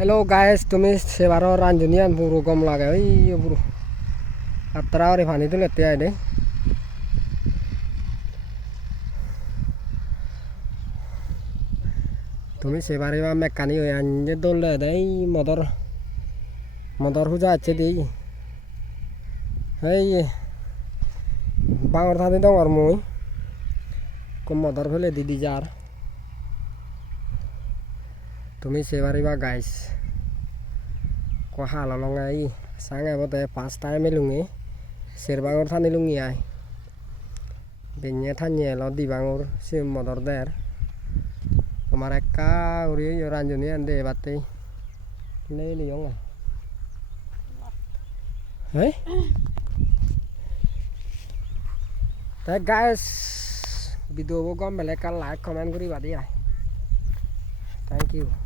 Hello guys, তুমি সেবারও রাঞ্জনিয়ান পুরো গম লাগে ওই পুরো আপনারা ওরে পানি তুলে আই দে তুমি সেবারে বা মেকানি হয়ে আনজে দৌড়লে দেই মদর হুজা আছে দিই এই বাঙর থাকি দং আর মই কম মদর ফেলে দিদি যার তুমি সেবারে বা গাইস কোহা ললঙ্গাই sange bote pas time lungi ser bangor thani lungi ai binye thanye lo di bangor sim motor der tomar ekka uri yo ranjoni ande batte le li yong hey ta guys video ko gom bele ka like comment kuri badi ai thank you